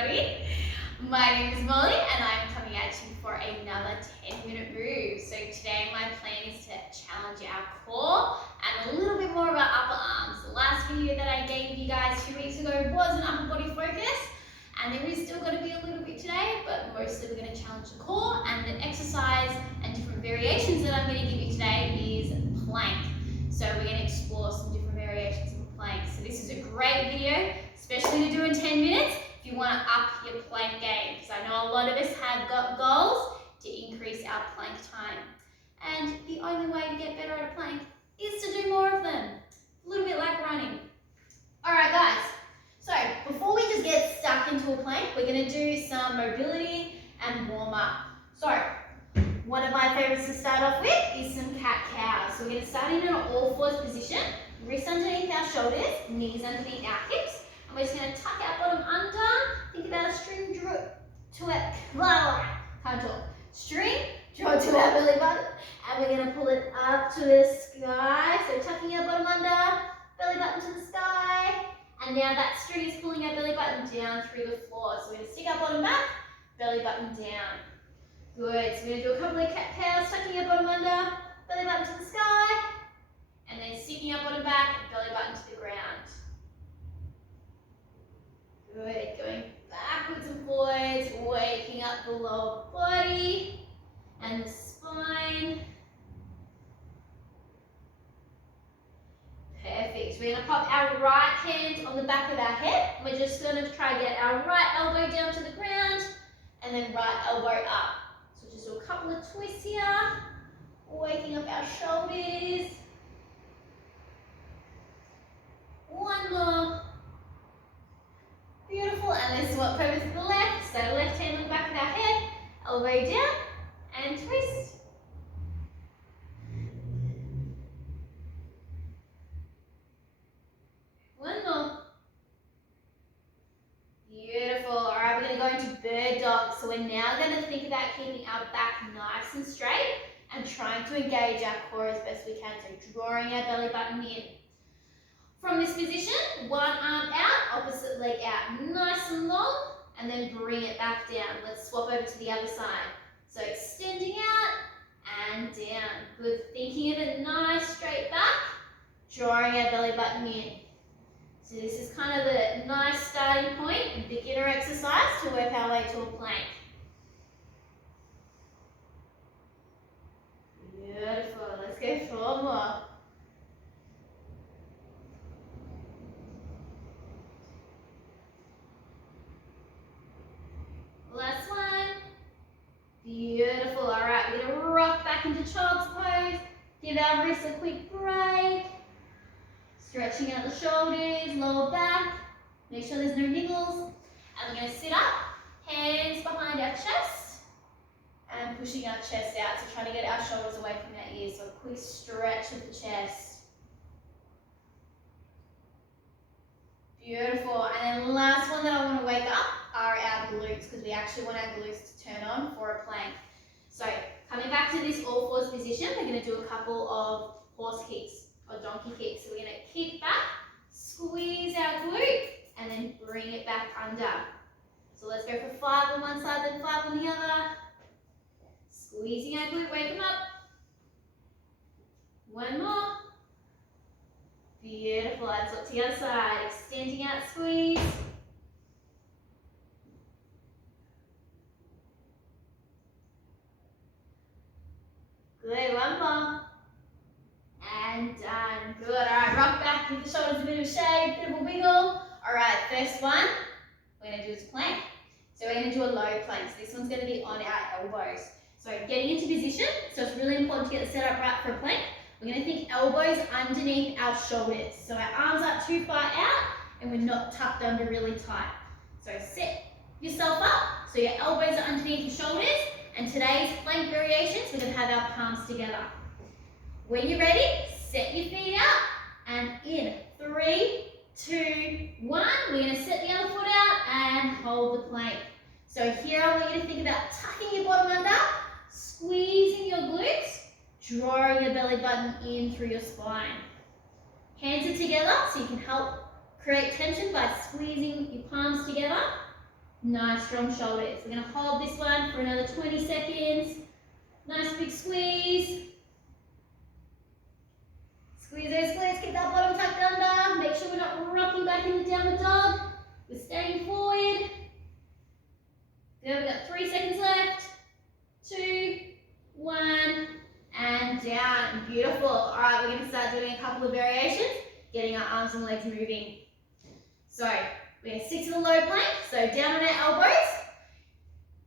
everybody. My name is Molly and I'm coming at you for another 10-minute move. So today my plan is to challenge our core and a little bit more of our upper arms. The last video that I gave you guys 2 weeks ago was an upper body focus, and there is still going to be a little bit today, but mostly we're going to challenge the core, and the exercise and different variations that I'm going to give you today is plank. So we're going to explore some different variations of plank. So this is a great video, especially to do in 10 minutes if you want to up your plank game, because I know a lot of us have got goals to increase our plank time. And the only way to get better at a plank is to do more of them. A little bit like running. Alright guys, so before we just get stuck into a plank, we're going to do some mobility and warm up. So one of my favorites to start off with is some cat-cow. So we're going to start in an all-fours position, wrists underneath our shoulders, knees underneath our hips, and we're just going to tuck our bottom under. Think about a string to it. Can't talk. String, draw to our belly button, and we're going to pull it up to the sky. So tucking our bottom under, belly button to the sky, and now that string is pulling our belly button down through the floor. So we're going to stick our bottom back, belly button down. Good. So we're going to do a couple of cat-cows, tucking our bottom under, belly button to the sky, and then sticking our bottom back, belly button to the ground. Good. Going backwards and forwards, waking up the lower body and the spine. Perfect. We're going to pop our right hand on the back of our head. We're just going to try to get our right elbow down to the ground and then right elbow up. So just do a couple of twists here, waking up our shoulders. One more. Beautiful. And then swap over to the left. So left hand on the back of our head, elbow down and twist. One more. Beautiful. All right, we're going to go into bird dog. So we're now going to think about keeping our back nice and straight and trying to engage our core as best we can. So drawing our belly button in. From this position, one arm out, opposite leg out, nice and long, and then bring it back down. Let's swap over to the other side. So extending out and down. Good. Thinking of it nice, straight back, drawing our belly button in. So this is kind of a nice starting point, beginner exercise to work our way to a plank. Beautiful. Let's go 4 more. Last one. Beautiful. All right, we're going to rock back into child's pose. Give our wrists a quick break. Stretching out the shoulders, lower back. Make sure there's no niggles. And we're going to sit up, hands behind our chest, and pushing our chest out. So trying to get our shoulders away from our ears. So a quick stretch of the chest. Beautiful. And then the last one that I want to wake up are our glutes, because we actually want our glutes to turn on for a plank. So coming back to this all fours position, we're going to do a couple of horse kicks or donkey kicks. So we're going to kick back, squeeze our glute, and then bring it back under. So let's go for 5 on one side, then 5 on the other. Squeezing our glute, wake them up. One more. Beautiful. Let's look to the other side. Extending out, squeeze. Good. One more. And done. Good. All right. Rock back. Give the shoulders a bit of a shake, bit of a wiggle. All right. First one we're going to do is plank. So we're going to do a low plank. So this one's going to be on our elbows. So getting into position. So it's really important to get the setup right for a plank. We're going to think elbows underneath our shoulders. So our arms aren't too far out and we're not tucked under really tight. So set yourself up so your elbows are underneath your shoulders. And today's plank variations, we're going to have our palms together. When you're ready, set your feet out and in 3, 2, 1, we're going to set the other foot out and hold the plank. So here I want you to think about tucking your bottom under, squeezing your glutes, drawing your belly button in through your spine. Hands are together so you can help create tension by squeezing your palms together. Nice strong shoulders. We're going to hold this one for another 20 seconds. Nice big squeeze. Squeeze those glutes, keep that bottom tucked under. Make sure we're not rocking back into downward dog. We're staying forward. Good, we've got 3 seconds left. 2, 1, and down. Beautiful. All right, we're going to start doing a couple of variations, getting our arms and legs moving. So we're going to stick to the low plank, so down on our elbows.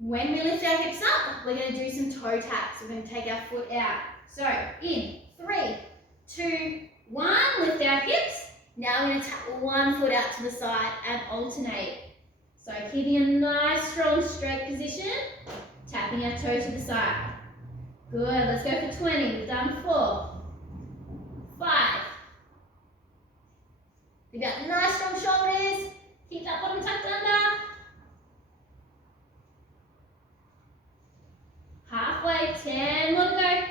When we lift our hips up, we're going to do some toe taps. We're going to take our foot out. So in 3, 2, 1, lift our hips. Now we're going to tap one foot out to the side and alternate. So keeping a nice, strong, straight position, tapping our toe to the side. Good, let's go for 20. We've done 4, 5. We've got nice, strong shoulders. Keep that bottom tucked under. Halfway, 10 more to go.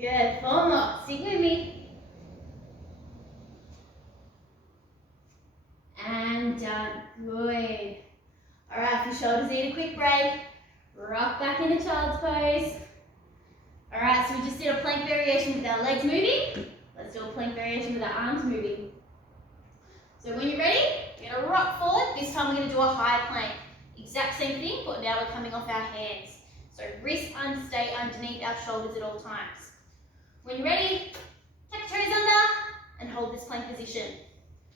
Good, 4 more. Stick with me. And done. Good. All right, if your shoulders need a quick break, rock back into child's pose. All right, so we just did a plank variation with our legs moving. Let's do a plank variation with our arms moving. So when you're ready, you're going to rock forward. This time we're going to do a high plank. Exact same thing, but now we're coming off our hands. So wrists stay underneath our shoulders at all times. When you're ready, tuck your toes under and hold this plank position.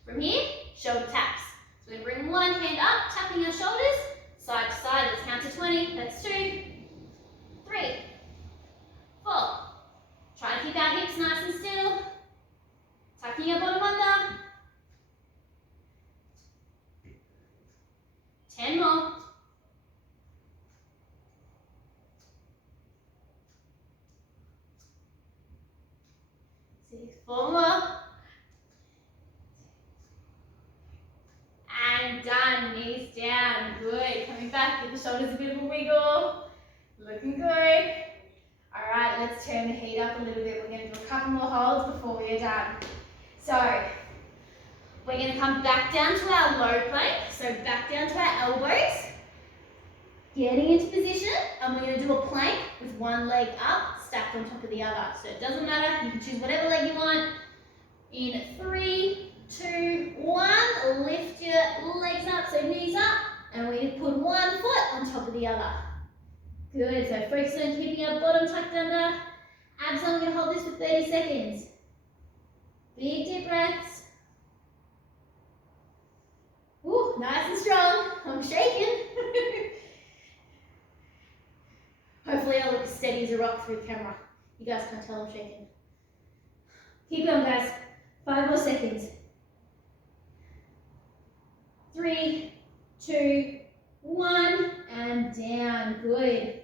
From here, shoulder taps. So we're going to bring one hand up, tapping our shoulders, side to side. Let's count to 20. That's 2, 3, 4. Try to keep our hips nice and still. Tucking our bottom under. 10 more. 6, 4 more. And done. Knees down. Good. Coming back. Give the shoulders a bit of a wiggle. Looking good. All right, let's turn the heat up a little bit. We're going to do a couple more holds before we are done. So we're going to come back down to our low plank. So back down to our elbows. Getting into position. And we're going to do a plank with one leg up, stacked on top of the other. So it doesn't matter. You can choose whatever leg you want. In 3, 2, 1. Lift your legs up, so knees up. And we put one foot on top of the other. Good. So focus on keeping our bottom tucked under. Abs on. We're going to hold this for 30 seconds. Big deep breaths. Ooh, nice and strong. I'm shaking. Hopefully I look as steady as a rock through the camera. You guys can't tell I'm shaking. Keep going, guys. 5 more seconds. 3, 2, 1, and down. Good.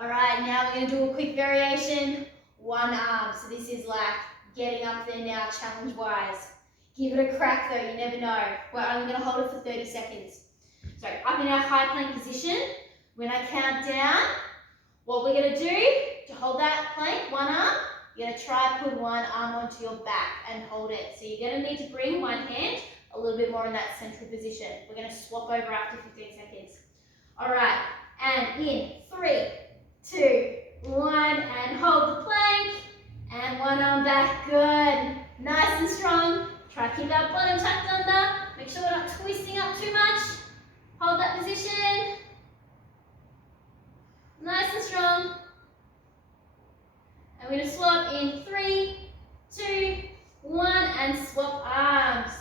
All right, now we're going to do a quick variation. One arm. So this is like getting up there now, challenge-wise. Give it a crack though, you never know. We're only going to hold it for 30 seconds. So up in our high plank position, when I count down, what we're going to do to hold that plank, one arm, you're going to try and put one arm onto your back and hold it. So you're going to need to bring one hand a little bit more in that central position. We're going to swap over after 15 seconds. All right, and in 3, 2, 1, and hold the plank, and one arm back. Good. Nice and strong. Try to keep our bottom tucked under. Make sure we're not twisting up too much. Hold that position. Nice and strong. And we're going to swap in 3, 2, 1, and swap arms.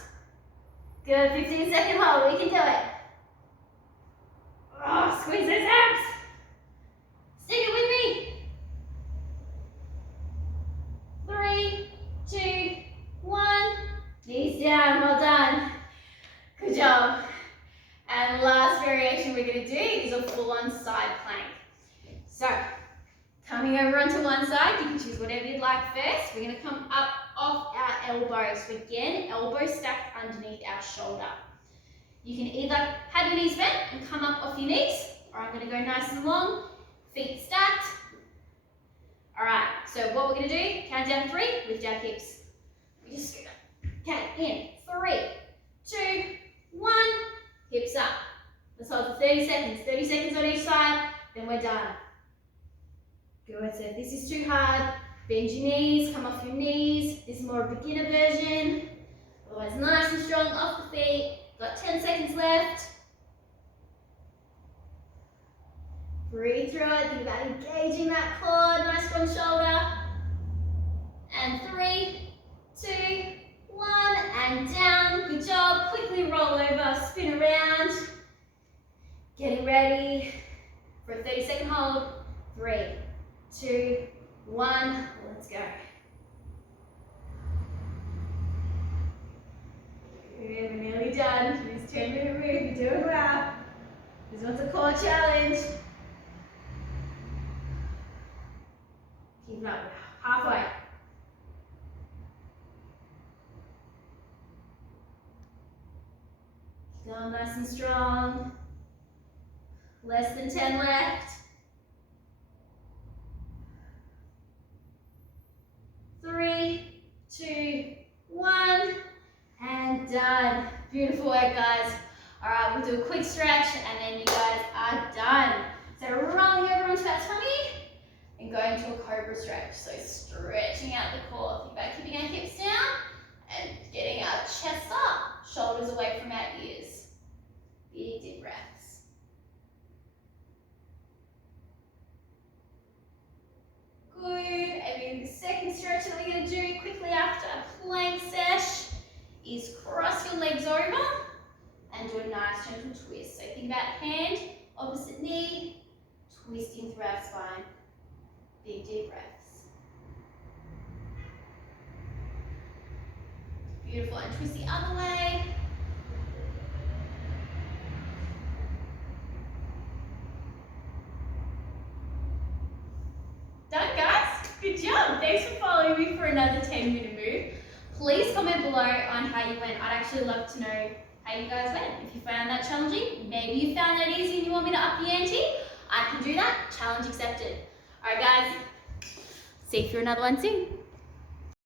Good, 15-second hold. We can do it. Oh, squeeze those abs. Stick it with me. 3, 2, 1. Knees down. Well done. Good job. And last variation we're going to do is a full-on side plank. So, coming over onto one side, you can choose whatever you'd like first. We're going to come up off our elbows. So again, elbows stacked underneath our shoulder. You can either have your knees bent and come up off your knees, or I'm going to go nice and long, feet stacked. All right, so what we're going to do, count down 3, lift our hips. We just scoot up. Okay, in 3, 2, 1, hips up. Let's hold for 30 seconds. 30 seconds on each side, then we're done. Good, so if this is too hard, bend your knees, come off your knees. This is more a beginner version. Otherwise, nice and strong off the feet. Got 10 seconds left. Breathe through it, think about engaging that core, nice strong shoulder. And 3, 2, 1, and down. Good job. Quickly roll over, spin around. Getting ready for a 30-second hold. 3, 2, 1, let's go. We're nearly done. This 10-minute move, you're doing well. This one's a core challenge. Keep it up, halfway. Keep going nice and strong. Less than 10 left. 3, 2, 1, and done. Beautiful work, guys. All right, we'll do a quick stretch, and then you guys are done. So rolling over onto that tummy, and going to a cobra stretch. So stretching out the core. Think about keeping our hips down, and getting our chest up, shoulders away from our ears. Big deep breaths. Good, and then the second stretch that we're going to do quickly after a plank sesh is cross your legs over and do a nice gentle twist. So think about hand, opposite knee, twisting through our spine. Big deep breaths. Beautiful, and twist the other way. Done, guys. Good job. Thanks for following me for another 10-minute move. Please comment below on how you went. I'd actually love to know how you guys went. If you found that challenging, maybe you found that easy and you want me to up the ante, I can do that. Challenge accepted. All right, guys. See you for another one soon.